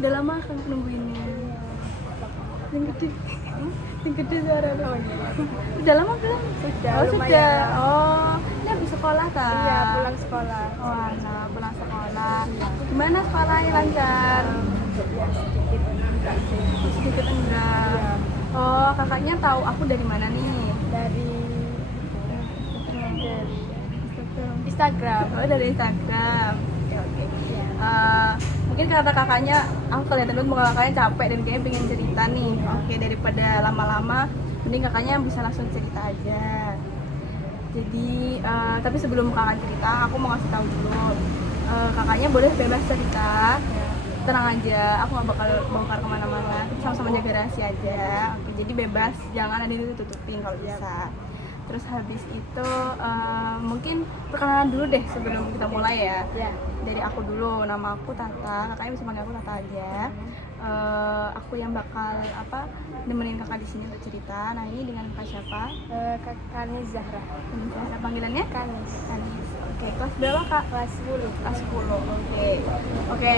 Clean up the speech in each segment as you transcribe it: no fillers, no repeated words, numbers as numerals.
Udah lama kan nungguinnya. Yang gede. Yang gede suaranya. Oh iya. Udah lama belum? Sudah, Oh, lumayan. sudah. Oh, ini habis sekolah kan? Iya, pulang sekolah. Oh, nah, pulang sekolah. Gimana sekolahnya lancar? Ya sedikit enggak sih. Sedikit enggak. Iya. Oh, kakaknya tahu aku dari mana nih? Dari Instagram. Oh, dari Instagram. Oke, oke. Iya. Mungkin kata kakaknya, aku kelihatan dulu muka kakaknya capek dan kayaknya pengen cerita nih. Oke, daripada lama-lama, mending kakaknya bisa langsung cerita aja. Jadi, tapi sebelum kakak cerita, aku mau kasih tahu dulu. Kakaknya boleh bebas cerita. Ya. Tenang aja, aku gak bakal bongkar kemana-mana. Kita sama-sama jaga rahasia aja. Oke, jadi bebas, jangan ada yang ditutupin kalau bisa. Terus habis itu mungkin perkenalan dulu deh sebelum kita mulai ya. Ya. Dari aku dulu, nama aku Tata, kakaknya bisa panggil aku Tata aja. Aku yang bakal nemenin kakak di sini untuk cerita. Nah, ini dengan kakak siapa? Kanis Zahra. Cara panggilannya? Kanis. Kanis. Oke, kelas berapa kak? Kelas 10. Kelas 10. Oke,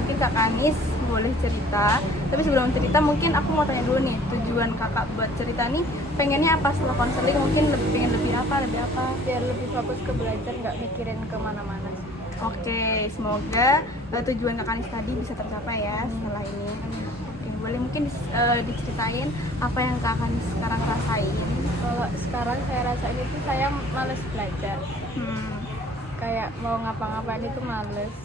mungkin kak Kanis boleh cerita. Tapi sebelum cerita mungkin aku mau tanya dulu nih, tujuan kakak buat cerita nih pengennya apa setelah konseling? Mungkin pengen lebih apa? Biar lebih fokus ke belajar, nggak mikirin kemana-mana sih. Oke, semoga tujuan Kak Kanis tadi bisa tercapai ya setelah ini. Oke, boleh mungkin diceritain apa yang Kak Kanis sekarang rasain? Kalau sekarang saya rasain itu saya males belajar. Kayak mau ngapa-ngapain itu males.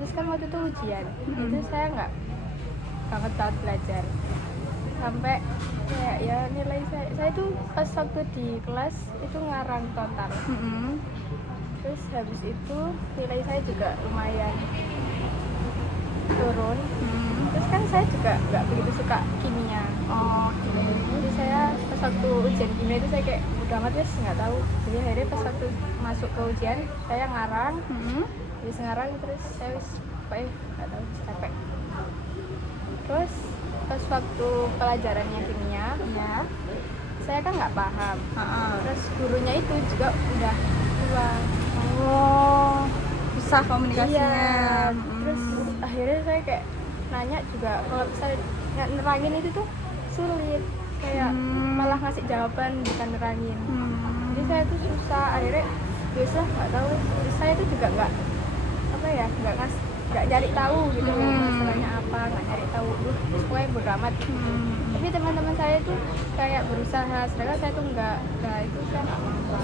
Terus kan waktu itu ujian, itu saya nggak banget banget belajar. Sampai kayak ya nilai saya itu pas waktu di kelas itu ngarang total. Terus habis itu nilai saya juga lumayan turun. Terus kan saya juga nggak begitu suka kimia. Oke. Jadi saya pas waktu ujian kimia itu saya kayak udah amat ya nggak tahu. Jadi akhirnya pas waktu masuk ke ujian saya ngarang. Habis ngarang terus saya pokoknya nggak tahu capek. Terus pas waktu pelajarannya kimia, Ya. saya kan nggak paham. Heeh. Terus gurunya itu juga udah tua. Oh, susah komunikasinya. Iya. Terus akhirnya saya kayak nanya juga kalau bisa nerangin itu tuh sulit. Kayak malah ngasih jawaban bukan nerangin. Jadi saya tuh susah. Akhirnya biasa nggak tahu. Terus saya tuh juga nggak nggak nyari tahu gitu masalahnya apa, nggak nyari tahu. Terus pokoknya bodo amat. Tapi teman-teman saya tuh kayak berusaha, sedangkan saya tuh nggak. Nah itu saya nggak mampu.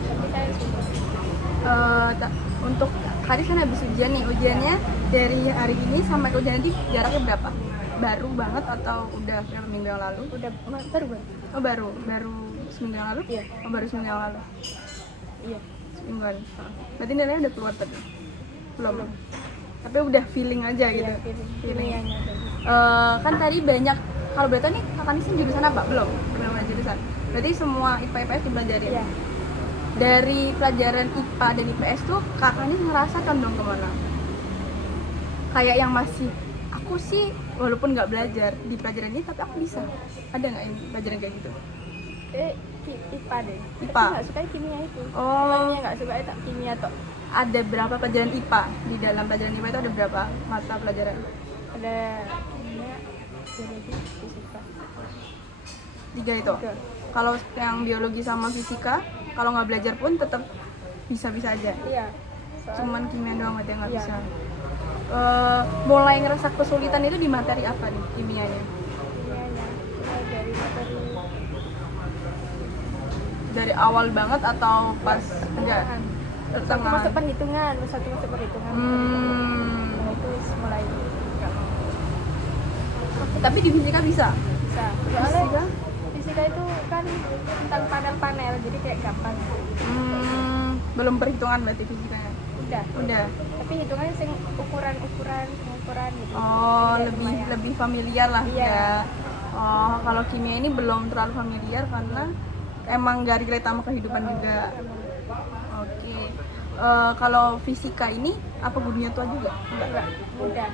Tapi saya suka. Untuk Karis kan habis ujian nih, ujiannya dari hari ini sampai ke ujian nanti jaraknya berapa? Baru banget atau udah berapa minggu yang lalu? Udah baru banget. Oh baru seminggu yang lalu? Iya. Oh baru seminggu yang lalu. Iya. Semingguan. Berarti nilainya udah keluar tadi? Belum. Tapi udah feeling aja gitu. Iya, feelingnya ada. Kan tadi banyak, kalau berarti nih kakak Nisin jurusan apa? Belum ada jurusan. Berarti semua IPA IPS dipelajari. Iya. Dari pelajaran IPA dan IPS tuh kakak Nis ngerasa condong kemana? Kayak yang masih aku sih walaupun nggak belajar di pelajaran ini tapi aku bisa. Ada nggak yang pelajaran kayak gitu? IPA deh. IPA. Tapi nggak suka kimia itu. Oh. Kimia nggak suka itu kimia toh. Ada berapa pelajaran IPA? Di dalam pelajaran IPA itu ada berapa mata pelajaran? Ada kimia, biologi, fisika. 3 itu. 3. Kalau yang biologi sama fisika, kalau nggak belajar pun tetap bisa-bisa aja. Iya. Cuman kimia doang aja nggak Iya. bisa. Mulai ngerasa kesulitan itu di materi apa nih kimianya? Kimianya mulai dari materi Dari awal banget atau pas enggak? satu masuk perhitungan. Nah, itu mulai nggak mau. Tapi di fisika bisa? Bisa. Soalnya fisika itu kan tentang panel-panel, jadi kayak gampang. Belum perhitungan berarti fisikanya? Udah. Tapi hitungannya sing ukuran gitu. Oh, Jadi lebih familiar lah. Iya. Ya. Oh, kalau kimia ini belum terlalu familiar karena emang gak relate sama kehidupan juga. Oke. Kalau fisika ini apa gurunya tua juga? Enggak, mudah.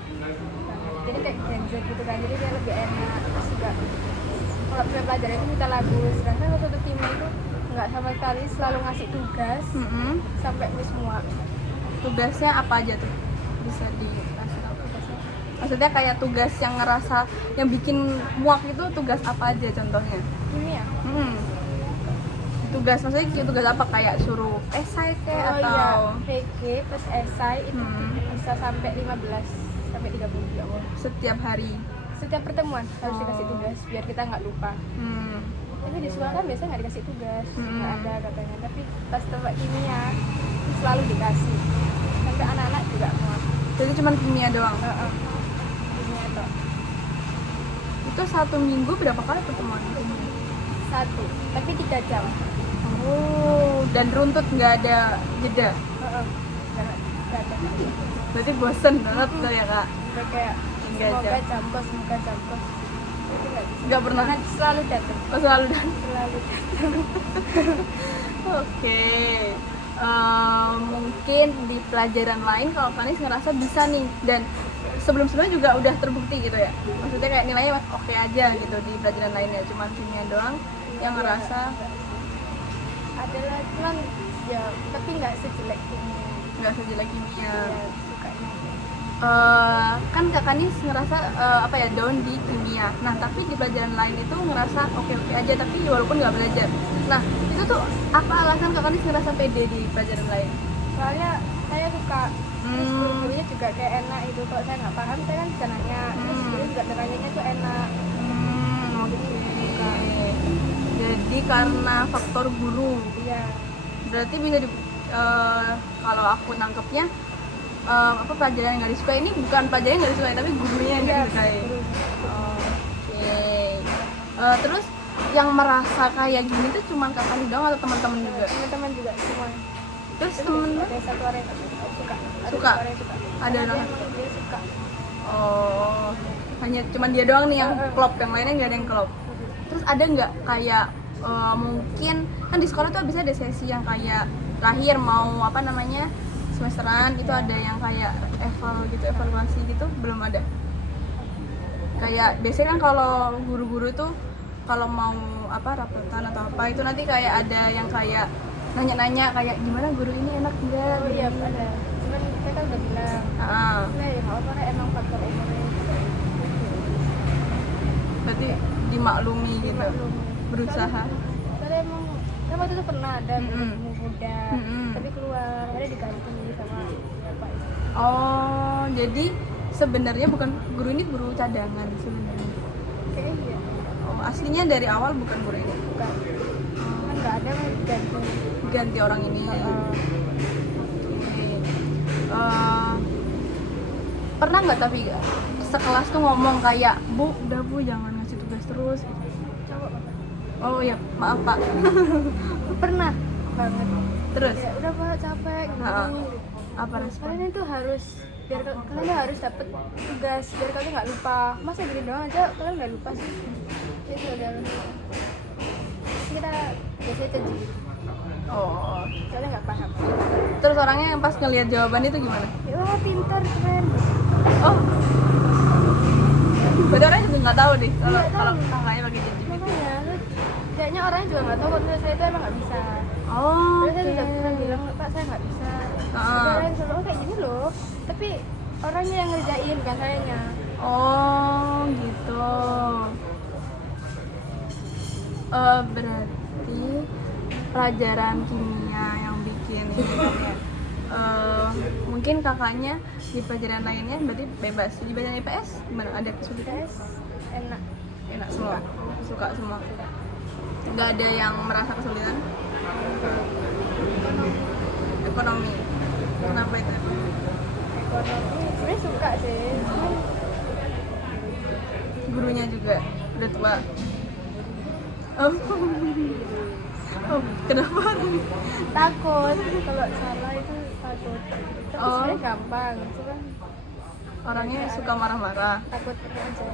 Jadi kayak Gen Z gitu kan, jadi kayak lebih enak. Terus juga kalau misalnya pelajaran itu kita lagu, sedangkan kalau satu kimia itu nggak sama sekali, selalu ngasih tugas sampai semua. Tugasnya apa aja tuh? Bisa dikasih tahu tugasnya? Maksudnya kayak tugas yang ngerasa yang bikin muak itu tugas apa aja contohnya? Kimia. Tugas maksudnya tugas apa, kayak suruh esai kayak Iya, atau PG plus esai itu bisa sampai 15 sampai 30 ya Allah. setiap hari? Setiap pertemuan harus dikasih tugas biar kita nggak lupa. Tapi di sekolah kan biasanya nggak dikasih tugas, nggak ada katanya. Tapi pas tempat kimia selalu dikasih. Sampai anak-anak juga muat. Jadi cuma kimia doang? Kimia toh. Itu 1 minggu berapa kali pertemuan? 1, tapi 3 jam. Oh, dan runtut nggak ada jeda? Nggak ada. Berarti bosen banget tuh ya kak? Udah kayak Nggak semoga ada. campus. Itu nggak bisa. Nggak pernah? Karena selalu datang. Oh, selalu dan Selalu datang. Oke. Mungkin di pelajaran lain kalau Kanis ngerasa bisa nih, dan sebelum-sebelumnya juga udah terbukti gitu ya, maksudnya kayak nilainya oke aja gitu di pelajaran lainnya, cuman kimia doang yang ngerasa Adalah cuman ya tapi nggak sejelek kimia. nggak sejelek kimia. Ya, sukanya. Kan Kak Kanis ngerasa apa ya, down di kimia. Nah tapi di pelajaran lain itu ngerasa oke aja, tapi walaupun nggak belajar. Nah itu tuh apa alasan Kak Kanis ngerasa pede di pelajaran lain? Soalnya saya suka, terus gurunya juga kayak enak itu. Kalau saya nggak paham saya kan bisa nanya, terus guru juga nanyanya tuh enak. Oke. Jadi karena faktor guru. Iya. Berarti bisa kalau aku nangkepnya apa, pelajaran yang nggak disukai ini bukan pelajaran yang nggak disukai, tapi gurunya yang nggak disukai. Oke. Terus yang merasa kayak gini tuh cuma Kak Kanis doang atau teman-teman juga? Teman-teman juga semua. Terus temen Ada satu orang yang suka. Ada Suka? satu orang yang suka. Ada Karena orang? emang dia suka. oh, hanya cuman dia doang nih yang klop, yang lainnya nggak ada yang klop. Terus ada nggak kayak mungkin kan di sekolah tuh bisa ada sesi yang kayak terakhir mau apa namanya semesteran itu, ada yang kayak evaluasi gitu, belum ada? Kayak biasanya kan kalau guru-guru tuh kalau mau apa rapotan atau apa itu nanti kayak ada yang kayak nanya-nanya kayak gimana guru ini enak enggak? Oh iya ada. Cuman kita udah bilang, Ah, nah ya nggak apa-apa, emang faktor umurnya. berarti dimaklumi gitu, Dimaklumi. berusaha. Soalnya emang kan waktu itu pernah ada guru muda, Mm-mm. tapi keluar, ada diganti sama bapak itu. Oh, jadi sebenarnya bukan guru ini, guru cadangan sebenarnya. Kayaknya iya, Oh, aslinya dari awal bukan guru ini. bukan. Kan nggak ada yang diganti. Ganti orang ini. Oke. Pernah nggak tapi sekelas tuh ngomong kayak, Bu, udah Bu jangan ngasih tugas terus. Coba Oh iya, maaf Pak. pernah banget. Terus Ya udah Pak, capek Ha-ha. gini. apa respon? Kalian itu harus kalian tuh harus dapet tugas biar kalian nggak lupa. Masa gini doang aja kalian nggak lupa sih? Itu adalah kita biasanya kayak gitu. Oh. Soalnya nggak paham. Terus orangnya yang pas ngelihat jawaban itu gimana? Ya, wah pintar keren. Oh. Berarti orangnya juga nggak tahu deh kalau Nggak tahu. kalau kakaknya pakai ChatGPT. Makanya terus kayaknya orangnya juga nggak tahu kalau misalnya saya itu emang nggak bisa. Oh. Terus saya udah pernah bilang, Pak saya nggak bisa. Ah. Orang yang selalu kayak gini loh. Tapi orangnya yang ngerjain bukan sayanya. Oh gitu. Berarti pelajaran kimia yang bikin ini ya. Mungkin kakaknya di pelajaran lainnya berarti bebas. Di pelajaran IPS gimana? Ada kesulitan? Tes enak. Enak semua. Suka semua. Nggak ada yang merasa kesulitan? Ekonomi. Kenapa itu? Ekonomi sebenarnya suka sih. Cuman Gurunya juga udah tua. Oh, oh kenapa? takut kalau salah itu takut. Tapi Oh. sebenarnya gampang. Cuman Orangnya suka marah-marah. takut aja.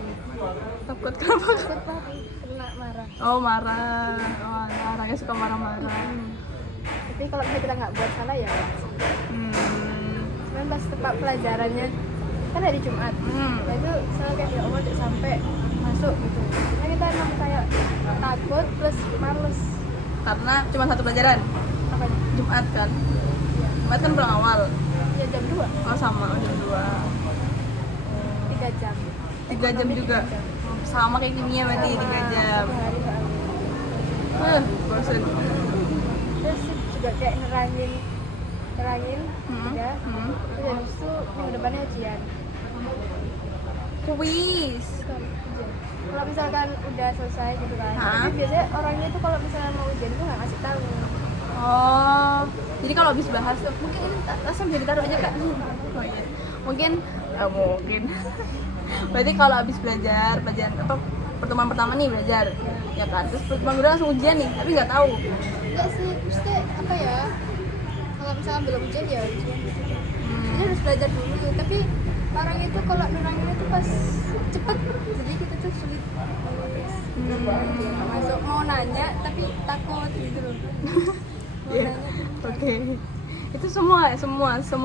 Takut kenapa? Takut Pak, kena marah. Oh marah. Oh, orangnya suka marah-marah. Tapi kalau misalnya kita nggak buat salah ya nggak. Cuman pas tepat pelajarannya kan hari Jumat. Nah itu selalu kayak ya Allah tuh sampai masuk gitu. Nah kita emang kayak takut plus males. Karena cuma satu pelajaran. Apa nih? Jumat kan. Iya. Jumat kan pulang awal. Ya jam 2. Oh sama, jam 2. 3 jam. 3 jam juga. Sama kayak kimia berarti 3 jam. Satu hari soalnya. Bosan. Terus juga kayak nerangin udah. Hmm. Terus habis itu minggu depannya ujian. Kuis. Kalau misalkan udah selesai gitu kan, Hah? tapi biasanya orangnya itu kalau misalnya mau ujian itu nggak ngasih tahu. Oh, jadi kalau habis bahas mungkin ini langsung bisa ditaruh aja kak. Oh iya, mungkin berarti kalau habis belajar apa pertemuan pertama nih belajar ya kan, terus pertemuan kedua langsung ujian nih tapi nggak tahu. Enggak sih, maksudnya apa ya, kalau misalnya belum ujian ya ujian gitu. Jadi harus belajar dulu, tapi orang itu kalau neranginnya tuh pas cepet, jadi kita tuh sulit nulis. Masuk mau nanya tapi takut gitu loh. Mau Iya. nanya Oke, itu semua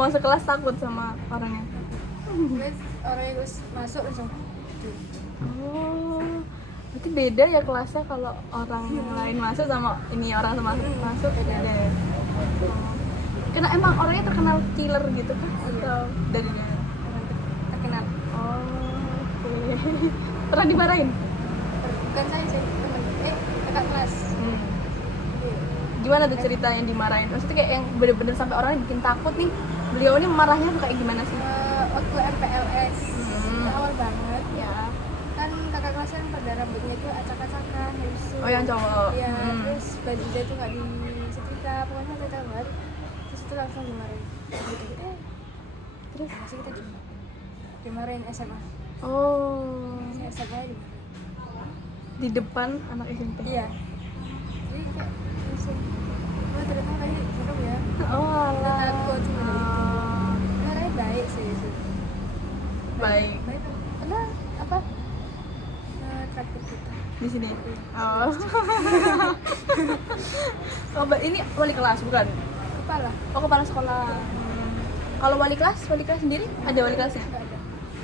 sekelas takut sama orangnya. terus orangnya terus masuk langsung Oh, berarti beda ya kelasnya kalau orang yang lain masuk sama ini orang sama masuk beda ya. Oh. Karena emang orangnya terkenal killer gitu kan? Atau dari dia? terkenal. Oh, oke. Pernah dimarahin? Bukan saya sih, temen. Kakak kelas. Gimana tuh cerita yang dimarahin? Maksudnya kayak yang bener-bener sampai orangnya bikin takut nih. Beliau ini marahnya tuh kayak gimana sih? Waktu MPLS Hmm. awal banget ya, kan kakak kelas yang pada rambutnya itu acak-acakan habis itu. Oh yang cowok? Iya, Hmm. terus bajunya itu nggak disetrika, pokoknya beda banget. Terus itu langsung dimarahin. Gitu. Terus masih kita dimarahin SMA. Oh, SMA ini. di depan anak SMP? Iya. Jadi kayak langsung, oh ternyata tadi serem ya. Oh, Kita takut cuma dari itu. Oh, Orangnya baik sih. baik. Baik. Karena apa? Traktir kita. Di sini? Oh. Oh, ini wali kelas bukan? Kepala. Oh, kepala sekolah. Kalau wali kelas sendiri ada wali kelasnya? Nggak ada.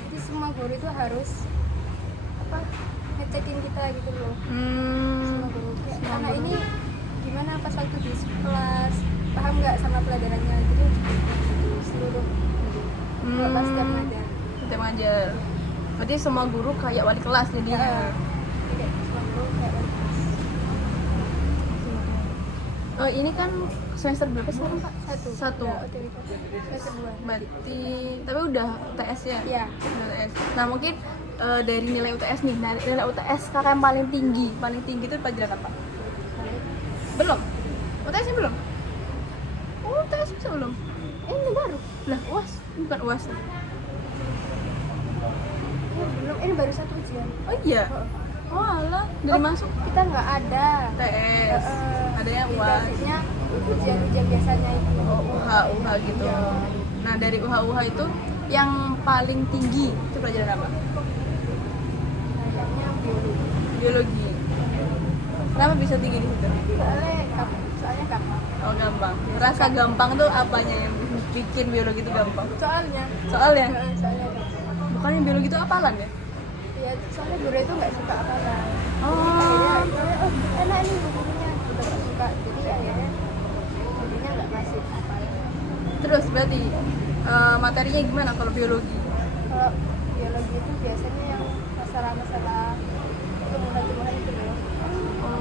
Jadi semua guru itu harus apa ngecekin kita gitu loh. Semua guru. Kayak Semua anak guru. ini gimana pas waktu di kelas, paham nggak sama pelajarannya, jadi seluruh kalau pas setiap ngajar. Setiap ngajar. Berarti semua guru kayak wali kelas jadinya. Jadi kayak semua guru kayak wali kelas. Oh, ini kan semester berapa sekarang Pak? Satu. Udah otoritas. Semester 2. Berarti tapi udah UTS ya? Iya. Udah UTS. Nah, mungkin dari nilai UTS nih, nilai UTS kakak yang paling tinggi itu pelajaran apa? Belum? UTS-nya belum? Oh, UTS bisa belum? Ini baru. Lah, UAS? Bukan UAS. Belum. Ini baru satu ujian. Oh iya? Oh alah, dari masuk Kita nggak ada. UTS. Adanya UAS. Dikasihnya ujian-ujian biasanya itu. Oh, UH gitu. Nah, dari UH itu yang paling tinggi itu pelajaran apa? Kayaknya biologi. Biologi. Kenapa bisa tinggi di situ? Soalnya gampang. Oh, gampang. Rasa gampang tuh apanya yang bikin biologi itu gampang? Soalnya Soalnya soalnya gampang. bukannya biologi itu hafalan ya? Ya, soalnya guru itu nggak suka hafalan. Oh. Akhirnya, enak nih gurunya udah nggak suka. Jadi akhirnya jadinya nggak ngasih hafalan. Terus berarti materinya gimana kalau biologi? Kalau biologi itu biasanya yang masalah-masalah tumbuhan-tumbuhan itu loh.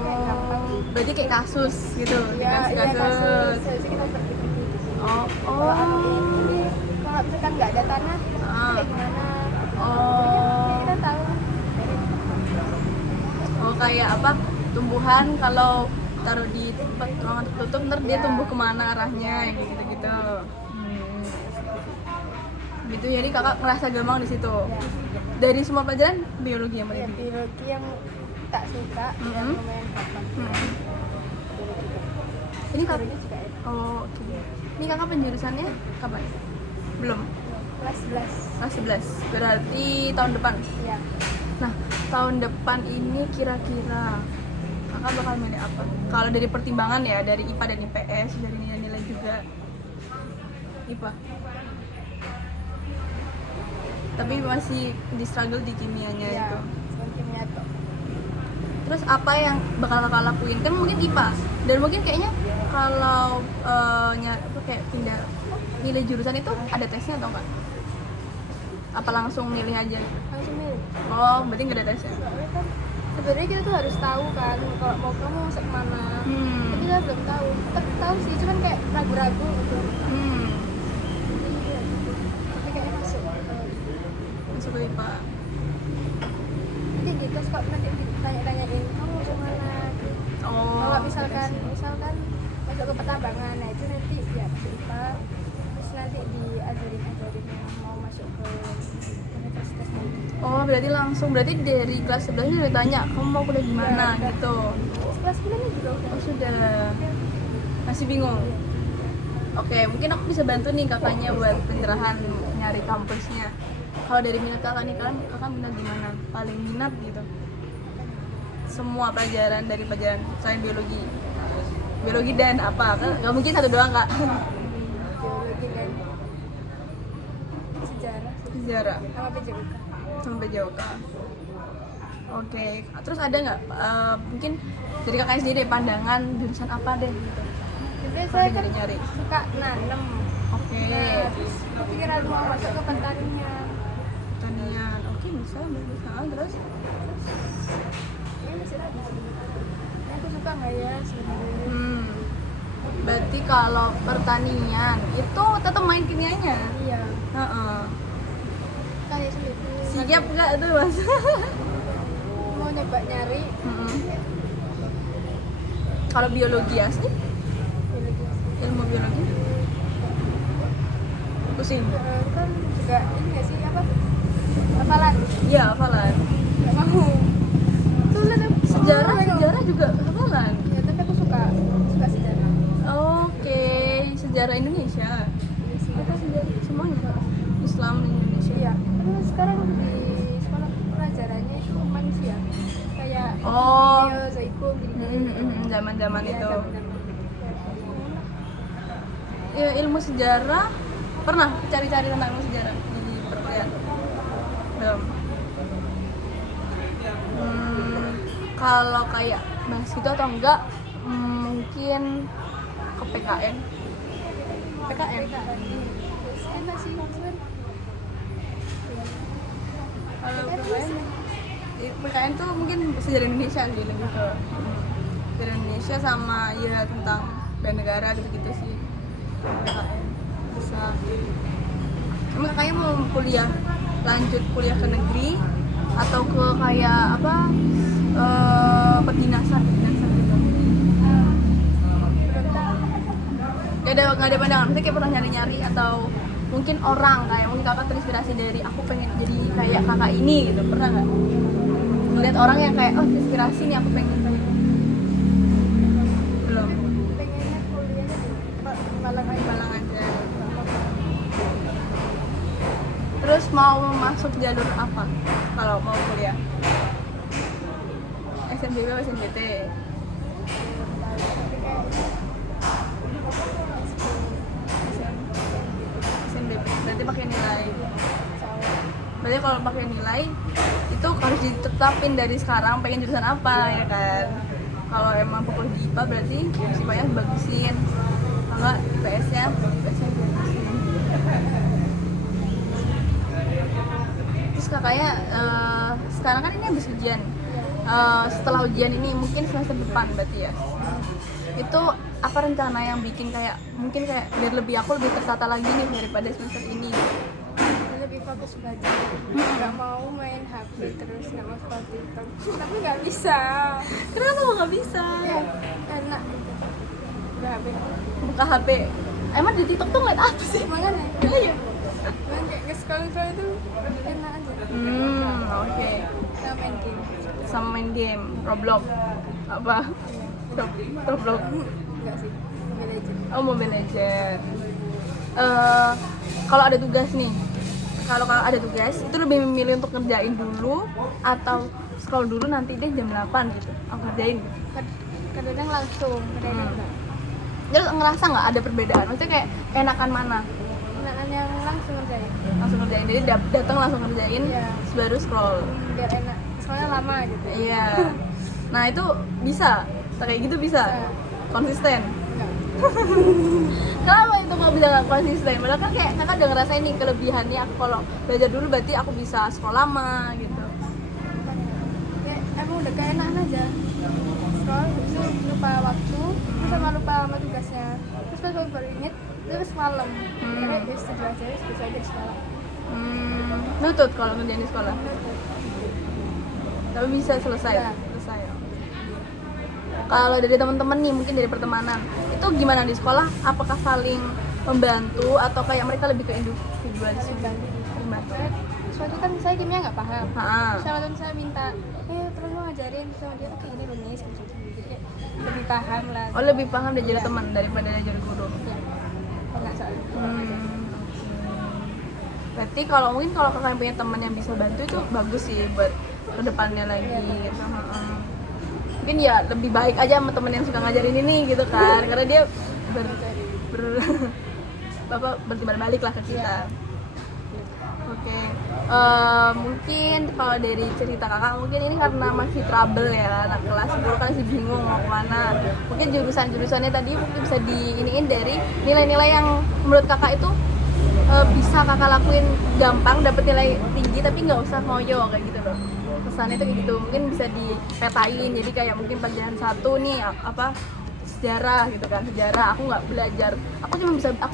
Kayak gampang. Berarti kayak kasus gitu, Iya, dikasih iya kasus. kasus. Jadi kita berpikir gitu. Oh, Kalau ini kalau misalkan nggak ada tanah, itu kayak gimana? Jadi kita tahu dari Oh, kayak apa? Tumbuhan kalau taruh di tempat ruangan tertutup, ntar dia tumbuh kemana arahnya, yang kayak gitu-gitu. Gitu, jadi kakak ngerasa gampang di situ. Dari semua pelajaran biologi yang paling tinggi. biologi yang tak suka, yang lumayan gampang. Ini kakak. Biologi juga enak. Oh, oke. Ini kakak penjurusannya kapan? Belum. Kelas 11. Kelas 11. Berarti tahun depan. Iya. Nah, tahun depan ini kira-kira kakak bakal milih apa? Kalau dari pertimbangan ya, dari IPA dan IPS, dari nilai-nilai juga IPA. Tapi masih di struggle di kimianya Iya. itu. Kimia tuh. Terus apa yang bakal kakak lakuin? Kan mungkin IPA dan mungkin kayaknya kalau kayak pindah milih jurusan itu ada tesnya atau enggak? Apa langsung milih aja? langsung milih. Oh, berarti nggak ada tes ya? Soalnya kan sebenarnya kita tuh harus tahu kan kalau mau kamu masuk mana. Tapi kita belum tahu. Tapi tahu sih, cuman kayak ragu-ragu gitu. Iya, gitu. Tapi kayaknya masuk. Masuk ke IPA. Nanti di tes kok nanti ditanya-tanyain kamu masuk mana. Gitu. Oh. Kalau misalkan masuk ke pertambangan, nah itu nanti ya masuk IPA. Terus nanti diajarin yang mau masuk ke universitas mana. Oh, berarti langsung dari kelas 11 nya ditanya kamu mau kuliah di mana Ya, gitu. Terus kelas 9 juga udah. Oh, sudah. Masih bingung. Oke, mungkin aku bisa bantu nih kakaknya buat pencerahan nyari kampusnya. Kalau dari minat kakak nih kan, kakak minat di mana? Paling minat gitu. Semua pelajaran dari pelajaran selain biologi. Biologi dan apa? Kan nggak mungkin satu doang, Kak. Geologi dan sejarah Sejarah sama PJUK. sampai jauh, Kak. Oke, terus ada nggak mungkin dari kakaknya sendiri pandangan jurusan apa deh gitu? Sebenarnya Kalau saya kan nyari-nyari. suka nanem. Oke. Nah, terus kepikiran mau masuk ke pertanian. Pertanian. Oke, bisa. Terus Ini masih ragu sih. Aku suka nggak ya sebenarnya? berarti kalau pertanian itu tetap main kimianya. Iya. Heeh. Kayak sulit. Siap nggak tuh, Mas? Mau nyoba nyari Kalau biologi asli, biologi. ilmu biologi pusing. Kan juga ini nggak sih apa? Hafalan. Iya, hafalan. Nggak mau. Sulit aku. Sejarah Oh, juga hafalan. ya tapi aku suka sejarah. Oke, sejarah Indonesia. Iya sih. Apa sejarah semuanya? Islam Indonesia. Iya. Tapi sekarang di sekolah pelajarannya itu manusia. Kayak Oh. Neo Zoikum gitu. Zaman-zaman Iya, itu. zaman-zaman. Ya, ilmu sejarah pernah cari-cari tentang ilmu sejarah di perkuliahan? Belum. Kalau kayak bahas gitu atau enggak, mungkin ke PKN. PKN. Terus enak sih maksudnya. Kalau PKN tuh mungkin sejarah Indonesia sih, lebih ke sejarah Indonesia sama ya tentang bela negara gitu-gitu sih. PKN bisa. Emang kakaknya mau lanjut kuliah ke negeri atau ke kayak apa pedinasan gitu? Nggak ada pandangan, maksudnya kayak pernah nyari-nyari atau mungkin orang kayak mungkin kakak terinspirasi dari aku pengen jadi kayak kakak ini gitu, pernah nggak ngeliat orang yang kayak oh inspirasi nih aku pengen kayak belum? Pengennya kuliahnya di Malang aja. Terus mau masuk jalur apa kalau mau kuliah? SNBP atau SNBT? Tapi kayak SNBP berarti pakai nilai. Jawa. Berarti kalau pakai nilai itu harus ditetapin dari sekarang pengen jurusan apa ya kan. Kalau emang fokus di IPA berarti IPA-nya bagusin. Enggak IPS-nya bagusin. Terus kakaknya sekarang kan ini habis ujian. Setelah ujian ini mungkin semester depan berarti ya. Itu apa rencana yang bikin kayak mungkin kayak biar aku lebih tertata lagi nih daripada semester ini? Lebih fokus belajar. Nggak mau main HP terus, nggak mau scroll TikTok. Tapi nggak bisa. Kenapa nggak bisa? Ya, enak gitu. Udah HP. Buka HP. Emang di TikTok tuh ngeliat apa sih? Makanya. Iya. Cuman kayak nge-scroll itu enak aja. Oke. Kita main game. Sama main game, Roblox. Apa? Roblox. Enggak sih. Mobile Legends. Oh, Mobile Legends. Kalau ada tugas nih, kalau ada tugas itu lebih memilih untuk ngerjain dulu atau scroll dulu nanti deh jam 8 gitu. Aku kerjain. Kadang langsung, kadang enggak. Terus ngerasa nggak ada perbedaan? Maksudnya kayak enakan mana? Enakan yang langsung ngerjain. Langsung ngerjain, jadi datang langsung ngerjain, Iya. terus baru scroll. Biar enak. Soalnya lama gitu. Iya. Nah itu bisa, kayak gitu bisa. Bisa. Konsisten. Enggak. Kenapa itu kok bisa nggak konsisten? Padahal kan kayak kakak udah ngerasain nih kelebihannya, aku kalau belajar dulu berarti aku bisa sekolah lama gitu. Ya emang udah keenakan aja. Sekolah itu lupa waktu, terus sama lupa sama tugasnya. Terus pas baru inget, terus malam. Karena ya setuju aja, bisa aja di sekolah. Nutut kalau ngerjain di sekolah. Tapi bisa selesai. Ya. Selesai. Kalau dari teman-teman nih, mungkin dari pertemanan, itu gimana di sekolah? Apakah saling membantu atau kayak mereka lebih ke individual? Saling bantu. Membantu. Suatu kan saya gamenya nggak paham. Ha. Sama teman saya minta, teman mau ngajarin, sama dia oke ini runis gitu. Jadi kayak lebih paham lah. Oh, lebih paham dari Ya. teman daripada dari guru. Ya. Enggak soalnya. Berarti kalau mungkin kalau kakak punya teman yang bisa bantu itu bagus sih buat kedepannya lagi Iya, gitu. Mungkin ya lebih baik aja sama temen yang suka ngajarin ini gitu kan, karena dia ber, bertimbal balik lah ke kita. Oke. Mungkin kalau dari cerita kakak, mungkin ini karena masih trouble ya, anak kelas 10 kan masih bingung mau kemana. Mungkin jurusannya tadi mungkin bisa diiniin dari nilai-nilai yang menurut kakak itu bisa kakak lakuin gampang, dapet nilai tinggi tapi nggak usah ngoyo kayak gitu loh. Pesannya tuh kayak gitu, mungkin bisa dipetain. Jadi kayak mungkin pelajaran 1 nih apa sejarah gitu kan, sejarah aku nggak belajar, aku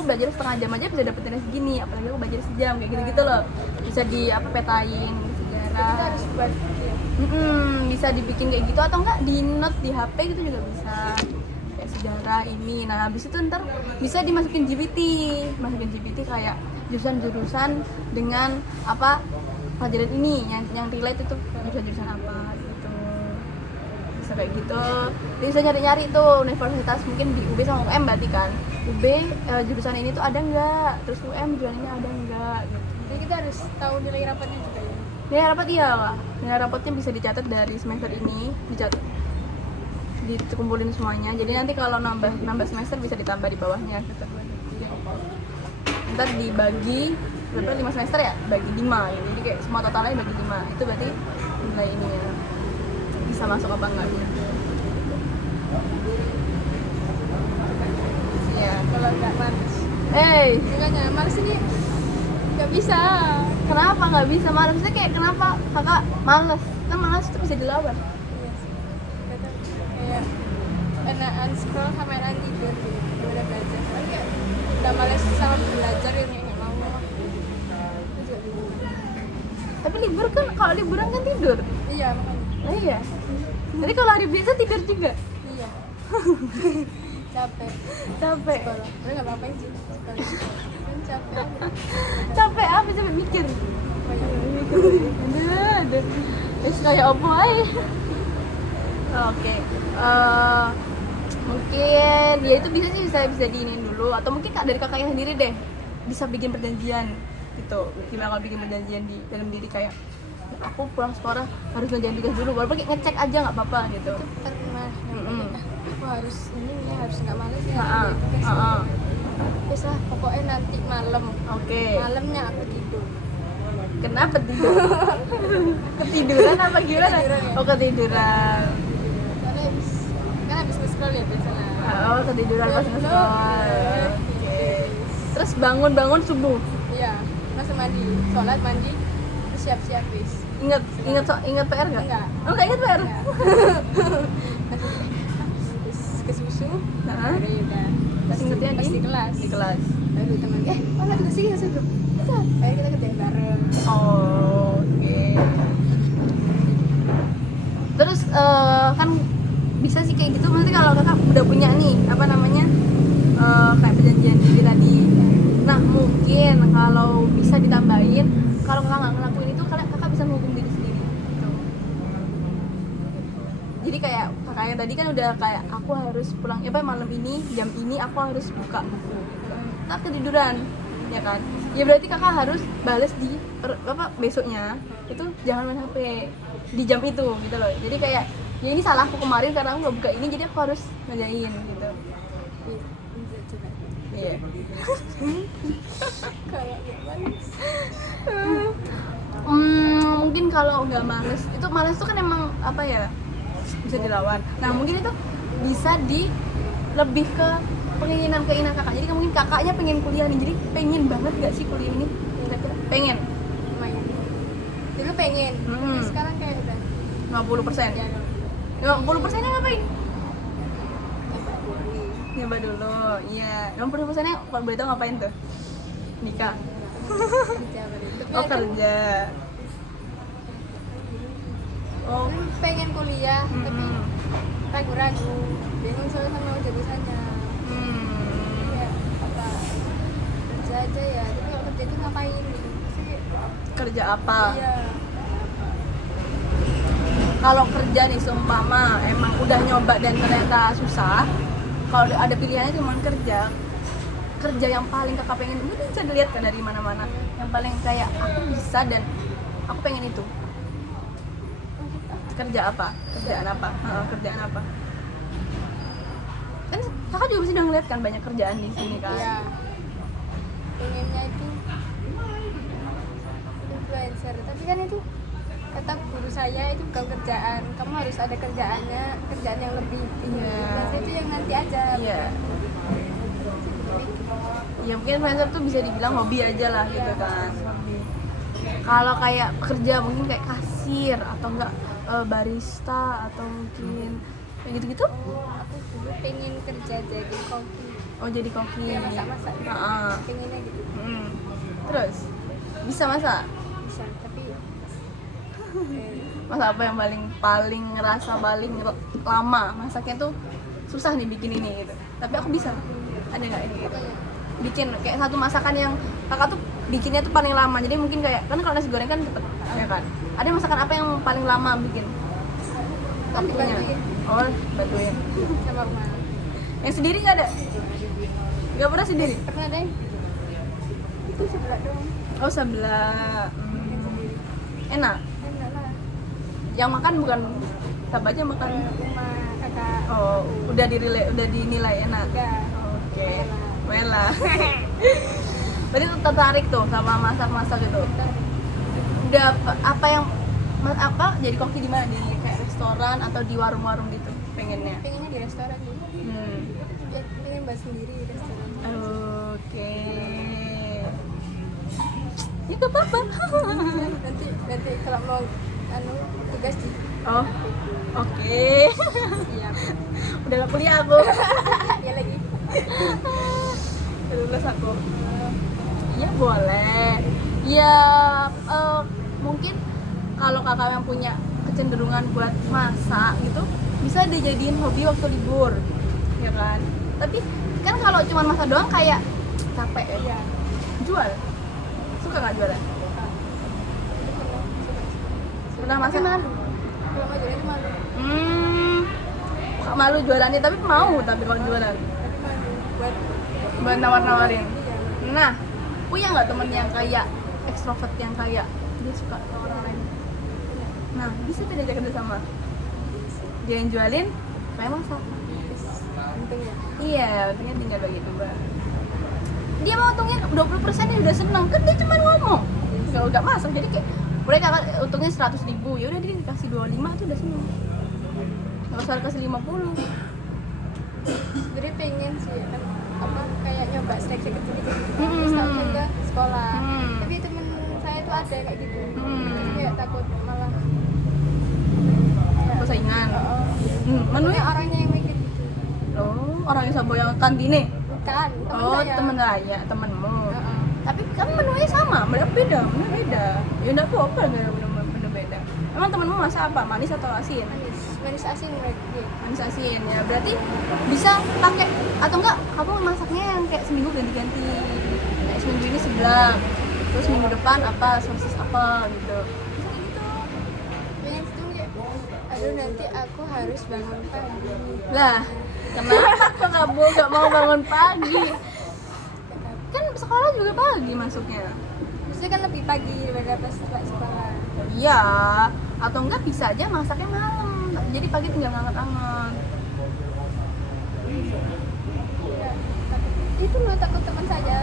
belajar setengah jam aja bisa dapet nilai segini, apalagi aku belajar sejam kayak gitu loh. Bisa di petain sejarah. Kita harus buat Bisa dibikin kayak gitu atau enggak di note di HP gitu juga bisa. Kayak sejarah ini. Nah, habis itu ntar bisa dimasukin GPT kayak jurusan-jurusan dengan apa pelajaran ini yang relate itu jurusan apa gitu. Bisa kayak gitu. Jadi bisa nyari-nyari tuh universitas mungkin di UB sama UM berarti kan. UB jurusan ini tuh ada enggak? Terus UM jurusan ini ada enggak gitu. Jadi kita harus tahu nilai rapatnya juga ya. Nilai rapat iya lah. Nilai rapatnya bisa dicatat dari semester ini, dicatat dikumpulin semuanya. Jadi nanti kalau nambah semester bisa ditambah di bawahnya gitu. Ntar dibagi berapa 5 semester ya? Bagi 5 gitu. Jadi kayak semua totalnya bagi 5. Itu berarti nilai ini ya. Bisa masuk apa enggak gitu. Iya. Kalau nggak males. Makanya males ini nggak bisa. Kenapa nggak bisa males? Maksudnya kayak kenapa kakak males? Kan males itu bisa dilawan. Iya sih. Betul. Kayak enakan scroll sama enakan tidur gitu. Udah belajar. Kan kayak udah males sama belajar yang nggak mau. Itu juga bingung. Tapi libur kan, kalau liburan kan tidur. Iya makanya. Oh iya. Jadi kalau hari biasa tidur juga. Iya. Capek. Capek. Sekolah. Udah nggak apa-apa sih. Sekolah. Kan capek. Capek apa sampai mikir. Ada. Terus kayak opo aja. Oke. Mungkin ya itu bisa diinin dulu atau mungkin dari kakaknya sendiri deh bisa bikin perjanjian gitu. Gimana kalau bikin perjanjian di dalam diri kayak aku pulang sekolah harus ngerjain tugas dulu, walaupun kayak ngecek aja nggak apa-apa gitu. Itu pernah. Aku harus ini ya harus nggak males ya. Terus lah pokoknya nanti malam. Oke. Malamnya aku tidur. Kenapa tidur? Ketiduran apa gimana? Ketiduran ya. Oh ketiduran. Soalnya habis nge-scroll ya biasanya. Oh ketiduran pas Belum. nge-scroll. Oke. Terus bangun subuh. Iya, langsung mandi, sholat mandi, terus siap-siap wis. Ingat PR nggak? Enggak. Oh nggak ingat PR? Enggak. Terus ke susu, Hah? baru ya udah. Terus ingetnya Pas di kelas. Di kelas. Baru teman, mana tugas sih hasil belum? Bisa. Ayo kita kerjain bareng. Oh, oke. Terus kan bisa sih kayak gitu. Nanti kalau kakak udah punya nih apa namanya kayak perjanjian diri tadi. Nah mungkin kalau bisa ditambahin, kalau kakak nggak ngelakuin itu, kakak bisa menghukum diri sendiri. Gitu. Jadi kayak kakak yang tadi kan udah kayak aku harus pulang malam ini jam ini aku harus buka buku. Ntar ketiduran, ya kan? Ya berarti kakak harus bales di besoknya itu jangan main HP di jam itu gitu loh. Jadi kayak ya ini salahku kemarin karena aku nggak buka ini, jadi aku harus ngerjain gitu. Iya. Kalau nggak males. Mungkin kalau nggak males, itu males tuh kan emang apa ya bisa dilawan. Nah mungkin itu bisa lebih ke keinginan kakak. Jadi mungkin kakaknya pengen kuliah nih, jadi pengen banget gak sih kuliah ini? Kira-kira pengen lumayan. Dulu pengen, tapi sekarang kayak udah 50%. ya, 50% nya ngapain? coba dulu. Nyoba dulu. Iya, 50% nya kalau boleh tahu ngapain tuh? Nikah. Kerja balik. Tapi Oh, kan kerja. Oh, pengen kuliah, tapi ragu-ragu, bingung soalnya sama jurusannya. Ya, apa kerja aja ya, tapi kalau kerja itu ngapain gitu sih? kerja apa? Iya, Kalau kerja nih seumpama emang udah nyoba dan ternyata susah, kalau ada pilihannya cuma kerja yang paling kakak pengen, udah bisa dilihat kan dari mana-mana, yang paling kayak aku bisa dan aku pengen itu. Kerja apa? Kerjaan apa? Kerjaan apa? Kan kakak juga pasti udah ngeliat kan banyak kerjaan di sini kan? iya. Pengennya itu influencer, tapi kan itu kata guru saya itu bukan kerjaan, kamu harus ada kerjaan yang lebih. Iya. Influencer itu yang nanti aja. Iya. Ya mungkin influencer tuh bisa dibilang hobi aja lah gitu kan. Kalau kayak kerja mungkin kayak kasir atau enggak barista atau mungkin kayak gitu-gitu. Aku dulu pengen kerja jadi koki. Oh, jadi koki. Ya, masak-masak. Pengennya gitu. Terus bisa masak? Bisa, tapi Masak apa yang paling ngerasa paling lama masaknya tuh susah nih bikin ini gitu. Tapi aku bisa. Ada nggak ini gitu? Bikin kayak satu masakan yang kakak tuh bikinnya tuh paling lama. Jadi mungkin kayak kan kalau nasi goreng kan cepet ya kan. Ada masakan apa yang paling lama bikin? tapi bantuin Oh, bantuin. sama rumah. Yang sendiri nggak ada? Nggak pernah sendiri? Pernah deh. Itu sebelah doang. Oh, sebelah. Enak. Enak lah. Yang makan bukan siapa aja makan. Rumah kakak. Oh, udah dinilai enak. Enggak. Oke. Mela. Berarti tuh tertarik tuh sama masak-masak gitu. Udah apa yang apa jadi koki di mana? Di kayak restoran atau di warung-warung gitu pengennya? Pengennya di restoran gitu. Ya, pengen buat sendiri di restoran. Oke. Ya gak apa-apa. nanti kalau mau tugas di Oh, oke. siap. Udah gak kuliah aku. Ya lagi. Udah lulus aku. Iya boleh. Ya mungkin kalau kakak yang punya kecenderungan buat masak gitu bisa dijadiin hobi waktu libur, ya kan? Tapi kan kalau cuma masak doang kayak capek ya. Iya. Jual? Suka nggak jualan? Pernah Tapi masak? malu. Kalau mau jualan itu malu. Kok malu jualannya tapi mau tapi kalau jualan Tapi malu buat nawar-nawarin. iya. Nah, punya nggak temen yang kayak ekstrovert yang kayak dia suka ke orang lain? Nah, bisa tuh diajak kerja sama. Dia yang jualin, saya masak. Penting ya. Iya, artinya tinggal bagi dua. Dia mau untungnya 20% dia udah senang, kan dia cuma ngomong. Kalau nggak masak, jadi kayak mereka kan untungnya 100.000, ya udah dia dikasih 25 tuh udah senang. Nggak usah kasih 50. Jadi pengen sih apa kayak nyoba seleksi kecil gitu. Hmm. Terus langsung ke sekolah. Hmm. Tapi temen saya tuh ada kayak gitu. Hmm. Jadi kayak takut malah Persaingan. Pokoknya Menunya orangnya yang mikir gitu. orang yang sama yang kantine. Bukan, temen Oh, saya. temen raya, temenmu. Heeh. Tapi kamu menunya sama, mereka beda, menu beda. Ya enggak apa-apa kalau menu beda. Emang temenmu masak apa? Manis atau asin? Manis asin mereka. Manis asin ya. Berarti bisa pakai atau enggak kamu masaknya yang kayak seminggu ganti-ganti. Kayak seminggu ini sebelah. Terus minggu depan apa sosis apa gitu. Bisa kayak gitu. Pengen itu kayak aduh nanti aku harus bangun pagi. Lah, kenapa kamu nggak mau bangun pagi? Kan sekolah juga pagi masuknya. Maksudnya kan lebih pagi daripada pas sekolah. Iya, atau enggak bisa aja masaknya malam. Jadi pagi tinggal nganget-anget. Ya, takut. Itu loh takut teman saya.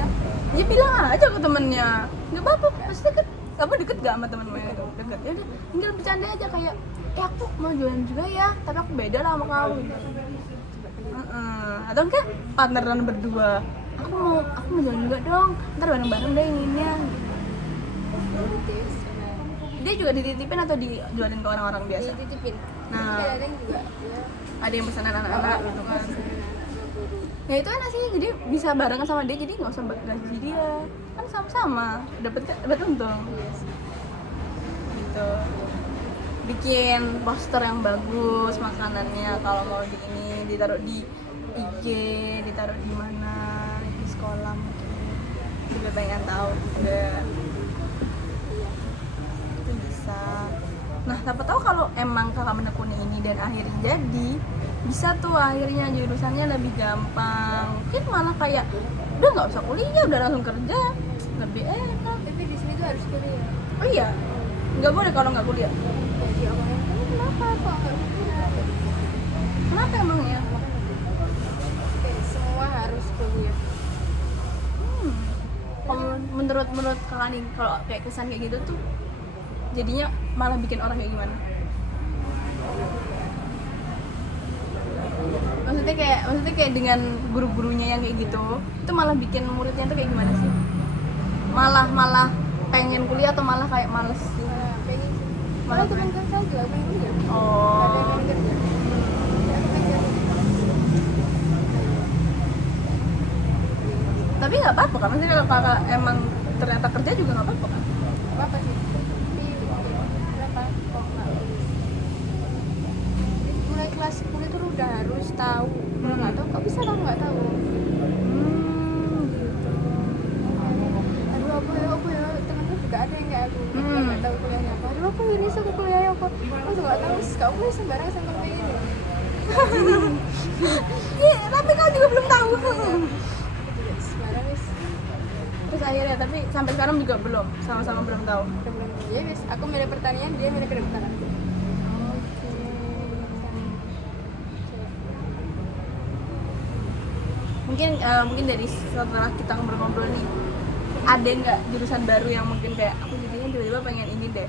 Ya bilang aja ke temennya. Nggak apa-apa, pasti deket. Kamu deket gak sama temenmu itu? Deket. Ya udah, tinggal bercanda aja kayak, aku mau jualan juga ya, tapi aku beda lah sama kamu. Atau enggak partneran berdua, aku mau jualan juga dong, ntar bareng-bareng deh inginnya. Dia juga dititipin atau dijualin ke orang-orang biasa? Dititipin. Nah, Kadang juga ya. ada yang pesanan anak-anak gitu kan. Ya itu enak sih, jadi bisa barengan sama dia, jadi nggak usah gaji dia, kan sama-sama dapat untung gitu. Bikin poster yang bagus makanannya, kalau mau di ini ditaruh di IG, ditaruh di mana, di sekolah mungkin juga pengen tahu juga itu bisa. Nah, siapa tahu kalau emang kakak menekuni ini dan akhirnya jadi, bisa tuh akhirnya jurusannya lebih gampang, mungkin malah kayak udah nggak usah kuliah, udah langsung kerja, lebih enak. Tapi di sini tuh harus kuliah. Oh iya, nggak boleh kalau nggak kuliah. Jadi orang kamu kenapa kok nggak kuliah? Kenapa emangnya? Kayak semua harus kuliah. Kalau menurut kakak nih, kalau kayak kesan kayak gitu tuh jadinya malah bikin orang kayak gimana? Maksudnya kayak dengan guru-gurunya yang kayak gitu, itu malah bikin muridnya tuh kayak gimana sih? Malah pengen kuliah atau malah kayak males? Pengen sih. Malah Malah teman saya juga pengen kuliah. Oh. Nggak pengen kerja. Ya, aku pengen kerja. Tapi nggak apa-apa kan? Maksudnya kalau kakak emang ternyata kerja juga nggak apa-apa kan? Apa sih? Tapi kenapa kok nggak lulus? Mulai kelas 10 itu udah harus tahu. Kalau nggak tahu, kok bisa kamu nggak tahu? Aduh apa ya, temanku juga ada yang kayak aku nggak tahu kuliahnya apa. Aduh apa ini sih aku kuliahnya apa? Aku juga nggak tahu. Kamu kuliah sembarang sama kayak gini. Iya, tapi kau juga belum tahu. Sembarang wis. Terus akhirnya, tapi sampai sekarang juga belum, sama-sama belum tahu. Sebelum ya wis, aku milih pertanian, dia milih kedokteran. Mungkin dari setelah kita ngobrol-ngobrol nih, ada nggak jurusan baru yang mungkin kayak aku jadinya tiba-tiba pengen ini deh.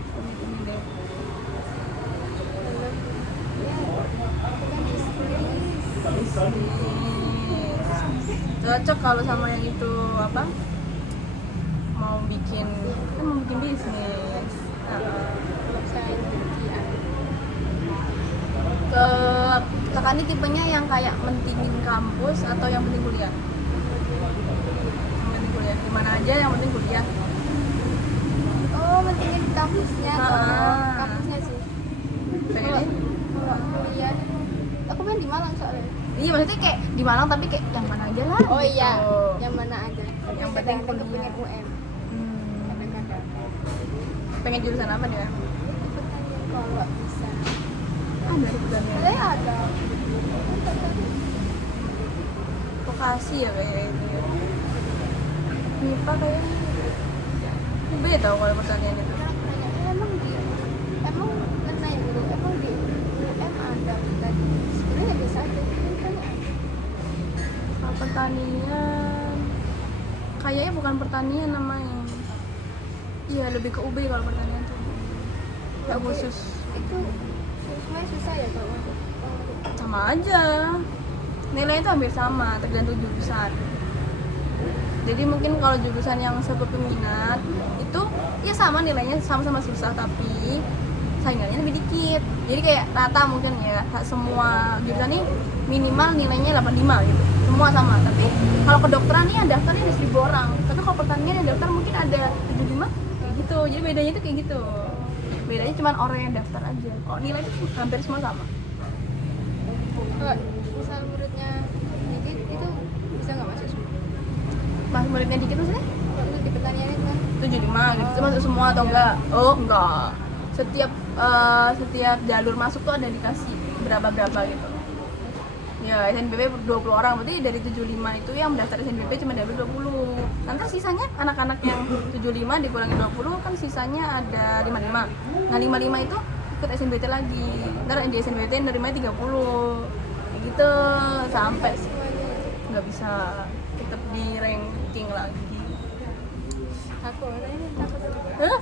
Cocok kalau sama yang itu apa? Mau bikin bisnis. Ke kakak ini tipenya yang kayak mentingin kampus atau yang penting kuliah? Yang penting kuliah, gimana aja yang penting kuliah. Oh, pentingin kampusnya. Kampusnya sih. Pengennya? Kalau kuliah, aku pengen di Malang soalnya. Iya, maksudnya kayak di Malang tapi kayak yang mana aja lah. Oh gitu. iya, yang mana aja. Yang penting Kadang-kadang kuliah. pengen UM. Kadang-kadang. Pengen jurusan apa dia? Pertanyaan kalau bisa. Ada jurusannya. Saya ada. Vokasi ya kayak itu. MIPA kayaknya. Beda tau kalau pertanian itu. Emang nanya dulu, emang di UM ada tadi. Sebenarnya biasa aja. Kalau pertanian kayaknya bukan pertanian namanya. Iya, lebih ke UB kalau pertanian tuh. Nggak khusus. Itu semuanya susah ya kalau masuk. Sama aja. Nilainya itu hampir sama, tergantung jurusan. Jadi mungkin kalau jurusan yang sepeminat itu ya sama nilainya sama-sama susah, tapi saingannya lebih dikit. Jadi kayak rata mungkin ya, semua jurusan ini minimal nilainya 85 gitu. Semua sama. Tapi kalau kedokteran nih yang daftarnya ada 1000 orang. Tapi kalau pertanian yang daftar mungkin ada 75 kayak gitu. Jadi bedanya itu kayak gitu. Bedanya cuma orang yang daftar aja. Kalau nilai itu hampir semua sama. Kalau misal muridnya dikit itu bisa nggak masuk semua? Pas muridnya dikit maksudnya? Kalau di pertanian itu kan 75 gitu. Itu masuk semua atau enggak? Oh, enggak. Setiap jalur masuk tuh ada dikasih berapa gitu. Ya, SNBP 20 orang, berarti dari 75 itu yang mendaftar SNBP cuma dapat 20. Nanti sisanya anak-anak yang 75 dikurangi 20 kan sisanya ada 55. Nah, 55 itu ikut SNBT lagi. Ntar di SNBT nerimanya 30. Kayak gitu sampai semuanya. nggak bisa tetap di ranking lagi. Takut, ini takut. Hah?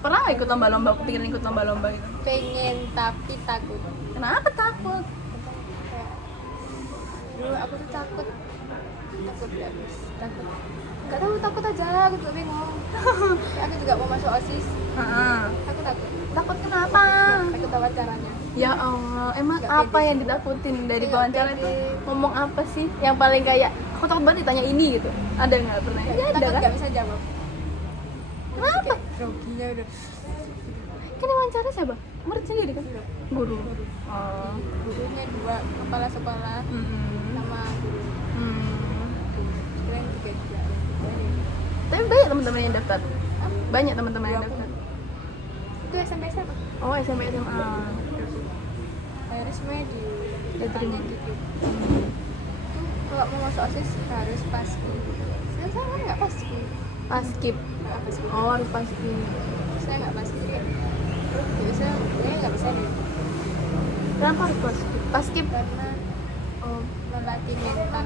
Pernah nggak ikut lomba-lomba? Kepikiran ikut lomba-lomba gitu? Pengen tapi takut. Kenapa takut? Kayak Aduh, aku tuh takut guys, takut. Gak tahu, takut aja, aku juga bingung. Kayak aku juga mau masuk OSIS, aku takut. Takut kenapa? Takut wawancaranya. Ya Allah, emang Nggak apa pede yang sih. ditakutin dari Nggak wawancara pede. itu? Ngomong apa sih? Yang paling kayak aku takut banget ditanya ini gitu. Ada nggak pernah? Ya ada Takut kan? gak bisa jawab. Kenapa? Groginya udah. Kan yang wawancara siapa? Murid sendiri kan? Guru. Oh. Gurunya 2, kepala sekolah sama guru. Keren juga. Tapi banyak teman-teman yang daftar. Banyak teman-teman yang daftar. Itu SMP apa? Oh, SMP SMA. Harus semuanya Diterima. ditanya gitu. Kalau mau masuk OSIS harus paski. Saya kan nggak paski. Paskib. Nggak paski. Oh, harus paskib. Saya nggak paski. Biasa saya nggak bisa deh. Kenapa harus paskib? Paskib. Karena melatih mental.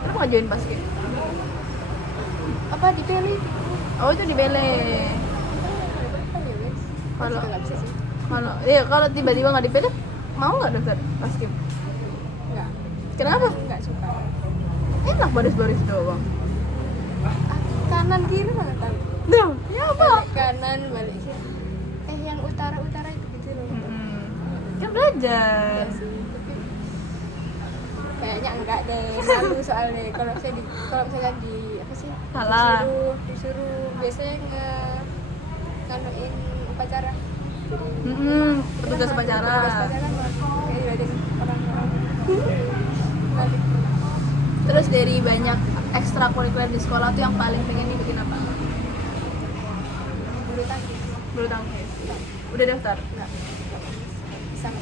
Kenapa nggak join paskib? Apa dipilih? Oh, itu dibele. Kalau Kalau nggak bisa sih. kalau tiba-tiba nggak dipilih, mau nggak daftar paskib? Nggak. Kenapa? Nggak suka. Enak baris-baris doang. Kanan kiri banget tahu. Duh, ya apa? Balik kanan balik sini. Yang utara itu gitu loh. Kan belajar. Iya sih, tapi kayaknya enggak deh, malu soalnya kalau misalnya di apa sih, Salah. disuruh biasanya nganuin upacara. Petugas upacara. Kayak ada orang-orang balik. Terus dari banyak ekstrakurikuler di sekolah tuh yang paling pengen dibikin apa? Bulu tangkis. Bulu tangkis. Udah daftar? Enggak. Sama.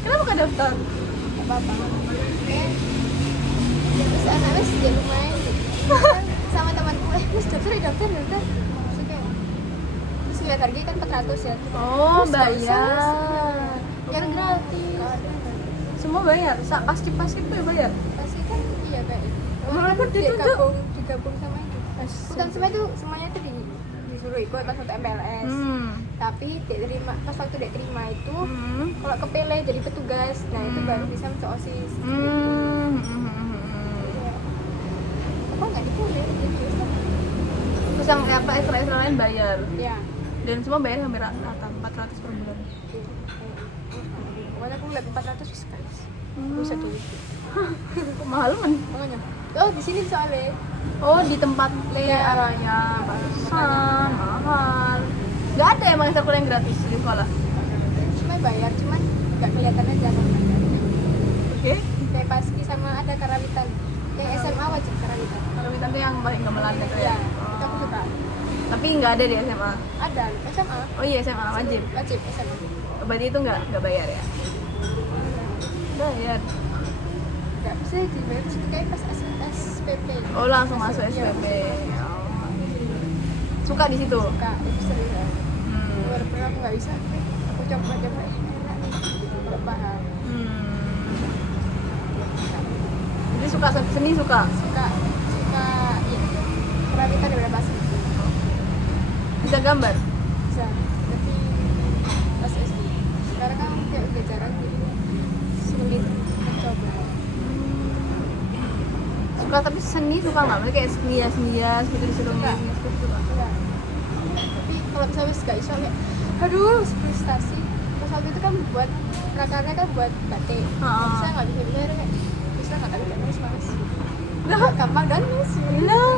Kenapa gak daftar? Enggak apa-apa. Terus anak wes dia lumayan gitu. Sama temanku, wes daftar. Maksudnya terus lihat harganya kan 400 ya. Oh, Terus nggak usah, bayar. yang gratis. Semua bayar. Paskib tuh ya bayar. Pasti kan iya kayak itu. Malah Kan itu digabung sama itu. Bukan semua itu, semuanya itu disuruh ikut pas waktu MPLS. Tapi diterima pas waktu diterima itu kalau kepilih jadi petugas, nah itu baru bisa masuk OSIS. Apa nggak dipilih jadi bisa. Terus yang apa ekstra lain bayar. Ya. Dan semua bayar hampir rata 400 per bulan. Pokoknya aku ngeliat 400 bisa guys. Bisa dulu. Kok mahal men? Makanya. Oh di sini soalnya. Oh, di tempat Iya. arahnya pantesan mahal. Gak ada emang ekstrakurikuler yang gratis di sekolah. Cuma bayar, cuman nggak kelihatan aja namanya. Oke. Kayak paski sama ada karawitan. Yang SMA wajib karawitan. Kalau kita tuh yang paling gamelan gitu Iya, ya. itu aku suka. Tapi nggak ada di SMA. Ada SMA. Oh iya, SMA wajib. Wajib SMA. Berarti itu nggak bayar ya? Bayar. Nggak bisa dibayar itu kayak pas SPP. Oh, langsung masuk Iya, SPP. Oh. Suka di situ. Suka, itu seru ya. Hmm. Walaupun aku nggak bisa, aku coba-coba enak nih. Nggak paham. Jadi suka seni suka. Suka ya. Karawitan daripada paski. Bisa gambar. Bisa, tapi pas SD. Sekarang kan kayak udah jarang jadi sulit mencoba. Suka tapi seni suka nggak? Maksudnya kayak senias gitu disuruh Suka. ngias gitu suka. Enggak. Tapi kalau misalnya wis gak iso kayak aduh frustasi. Pas waktu itu kan buat prakarya kan buat batik. Saya nggak bisa bener kayak bisa nggak tapi kan harus males. Lah, Gampang kan mas? lah.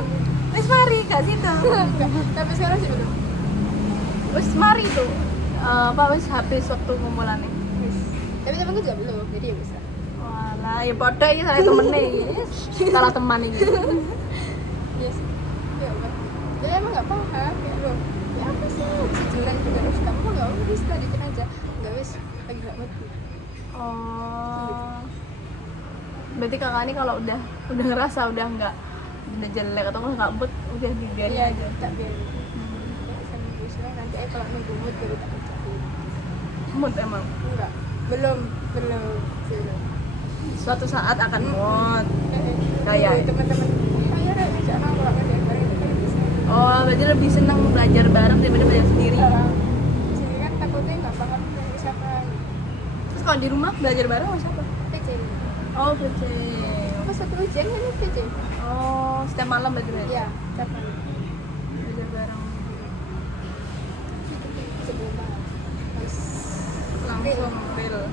Wes mari kak situ. Enggak. Tapi sekarang sih belum. Wes mari tuh. Apa wes habis waktu kumpulan nih. Wis. Tapi temanku juga belum, jadi ya bisa. Walah, ya podo iki saya temene iki. Salah teman iki. Yes. Ya udah. Jadi emang nggak paham kayak lo. Ya apa sih? Sejuran juga harus kamu nggak wis lanjutin aja. Nggak wis lagi nggak mood. Oh. Berarti kakak ini kalau udah ngerasa udah jelek atau nggak mood udah dibiarin Iya, aja. tak biar. Sambil bisa nanti kalau nunggu mood baru tak ucapin. Mood emang. Enggak. Belum. Suatu saat akan mood. Kayak. Teman-teman saya ada bisa kalau ngerjain bareng itu kan bisa. Oh, berarti lebih senang belajar bareng daripada belajar sendiri. Sini kan takutnya nggak paham dari siapa. Terus kalau di rumah belajar bareng sama siapa? Fix Oh, VC. Pas satu ujian kan VC. Oh, setiap malam berarti ya? Iya, dapat. Belajar bareng. Sebelum malam. Terus Langsung real.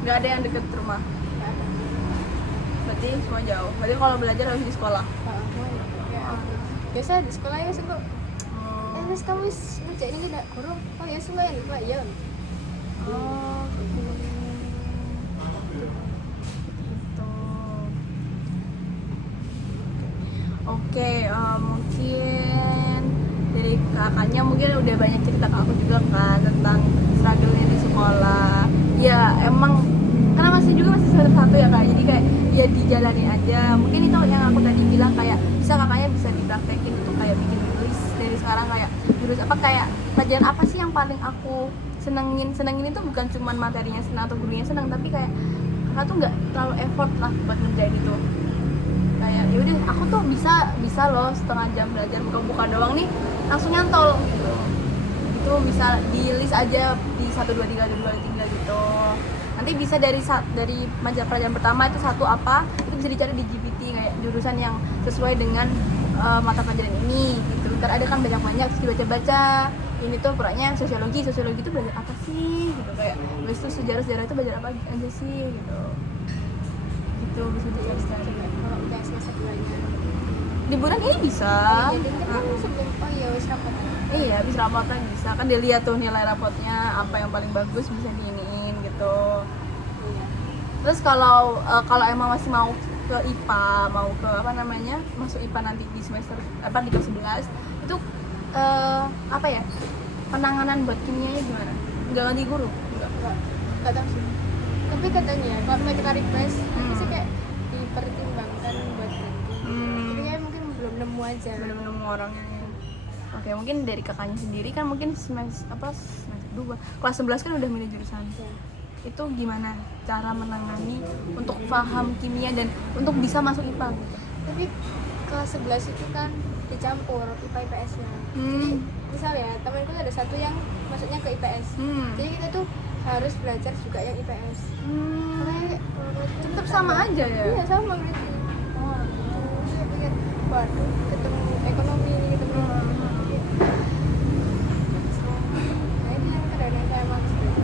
Nggak ada yang deket rumah. nggak ada. Berarti semua jauh. Berarti kalau belajar harus di sekolah. Ya, biasa di sekolah ya sungguh. Terus kamu ngerjain ini tidak kurang? Oh ya sungguh ya lupa ya. Oh, gitu. Oke, mungkin dari kakaknya mungkin udah banyak cerita ke aku juga kan tentang struggle-nya di sekolah. Ya emang karena masih semester 1 ya kak, jadi kayak ya dijalanin aja. Mungkin itu yang aku tadi bilang kayak kakaknya bisa dipraktekin untuk kayak bikin list dari sekarang, kayak jurus apa, kayak pelajaran apa sih yang paling aku senengin itu bukan cuma materinya senang atau gurunya senang, tapi kayak kakak tuh nggak terlalu effort lah buat ngerjain itu. Kayak yaudah aku tuh bisa loh setengah jam belajar buka-buka doang nih langsung nyantol gitu. Itu bisa di list aja di 1 2 3 gitu. Nanti bisa dari majalah pelajaran pertama itu satu apa, itu bisa dicari di GPT kayak jurusan yang sesuai dengan mata pelajaran ini gitu. Ntar ada kan banyak terus dibaca-baca. Ini tuh kurangnya sosiologi itu belajar apa sih gitu, kayak habis itu sejarah itu belajar apa aja sih gitu. Gitu bisa dicari. Kalau udah semester 2-nya. Liburan ini bisa. Jadi kan sebelum wis rapat. Iya, habis rapotnya bisa kan dilihat tuh nilai rapotnya apa yang paling bagus bisa diiniin gitu. Iya. Terus kalau emang masih mau ke IPA, mau ke apa namanya, masuk IPA nanti di semester di kelas 11 itu apa ya, penanganan buat kimianya gimana? Nggak ganti guru? Enggak tahu sih. Tapi katanya kalau mereka request nanti sih kayak dipertimbangkan buat ganti. Jadi kayak mungkin belum nemu aja. Belum nemu orangnya ya. Oke, mungkin dari kakaknya sendiri kan mungkin semester 2 kelas 11 kan udah milih jurusan. Ya. Itu gimana cara menangani untuk paham kimia dan untuk bisa masuk IPA gitu? Tapi kelas 11 itu kan dicampur IPA IPS-nya. Jadi misal ya temanku ada satu yang masuknya ke IPS. Jadi kita tuh harus belajar juga yang IPS. Makanya Tetap sama aja ya? Iya sama berarti. Oh, saya pikir waduh ketemu ekonomi ini ketemu. Nah itu yang keren yang saya maksud.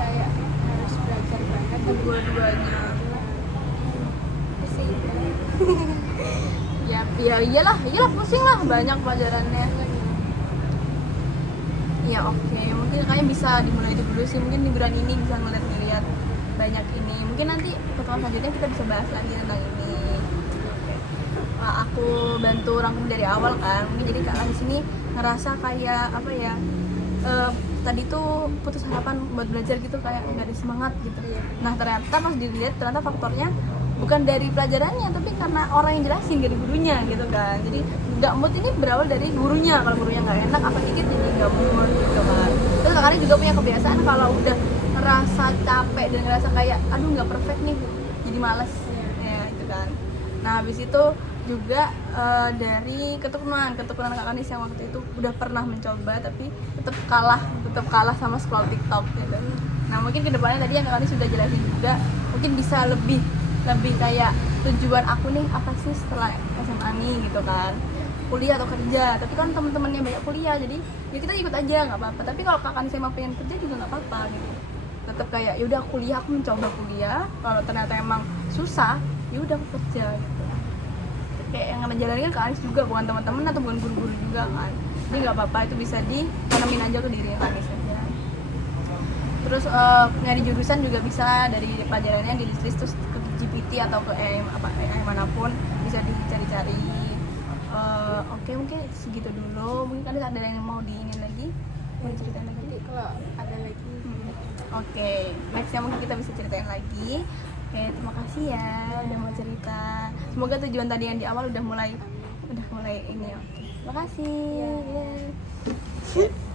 Kayak harus belajar banget Dua-duanya. Pusing. Ya iyalah pusing lah, banyak pelajarannya. Ya oke, mungkin kayaknya bisa dimulai itu dulu sih, mungkin liburan ini bisa ngeliat banyak ini. Mungkin nanti pertemuan selanjutnya kita bisa bahas lagi tentang ini. Nah, aku bantu rangkum dari awal kan, mungkin jadi kak di sini ngerasa kayak apa ya, tadi tuh putus harapan buat belajar gitu, kayak nggak ada semangat gitu. Nah ternyata pas dilihat ternyata faktornya bukan dari pelajarannya, tapi karena orang yang jelasin dari gurunya gitu kan. Jadi nggak mood ini berawal dari gurunya. Kalau gurunya nggak enak apa dikit jadi nggak mood gitu kan. Terus kakaknya juga punya kebiasaan kalau udah ngerasa capek dan ngerasa kayak aduh nggak perfect nih, jadi malas ya gitu kan. Nah habis itu juga dari keturunan kakak Nis yang waktu itu udah pernah mencoba tapi tetap kalah sama scroll TikTok gitu. Nah mungkin kedepannya tadi yang kakak Nis sudah jelasin juga, mungkin bisa lebih kayak tujuan aku nih apa sih setelah SMA nih gitu kan, kuliah atau kerja. Tapi kan teman-temannya banyak kuliah, jadi ya kita ikut aja nggak apa-apa. Tapi kalau kakak Nis emang pengen kerja juga nggak apa-apa gitu. Tetap kayak yaudah kuliah, aku mencoba kuliah, kalau ternyata emang susah yaudah aku kerja gitu. Kayak yang ngejalanin kan Kak Anies juga, bukan teman-teman atau bukan guru-guru juga kan. Jadi nggak apa-apa, itu bisa ditanamin aja ke diri Kak Anies aja. Terus nyari jurusan juga bisa dari pelajarannya di list terus ke GPT atau ke AI manapun bisa dicari-cari. Oke, mungkin segitu dulu. Mungkin ada yang mau diingin lagi? Mau ceritain lagi? Nanti kalau ada lagi. Oke, nextnya mungkin kita bisa ceritain lagi. Oke, terima kasih ya udah mau cerita. Semoga tujuan tadi yang di awal udah mulai ini. Oke. Terima kasih. Yeah.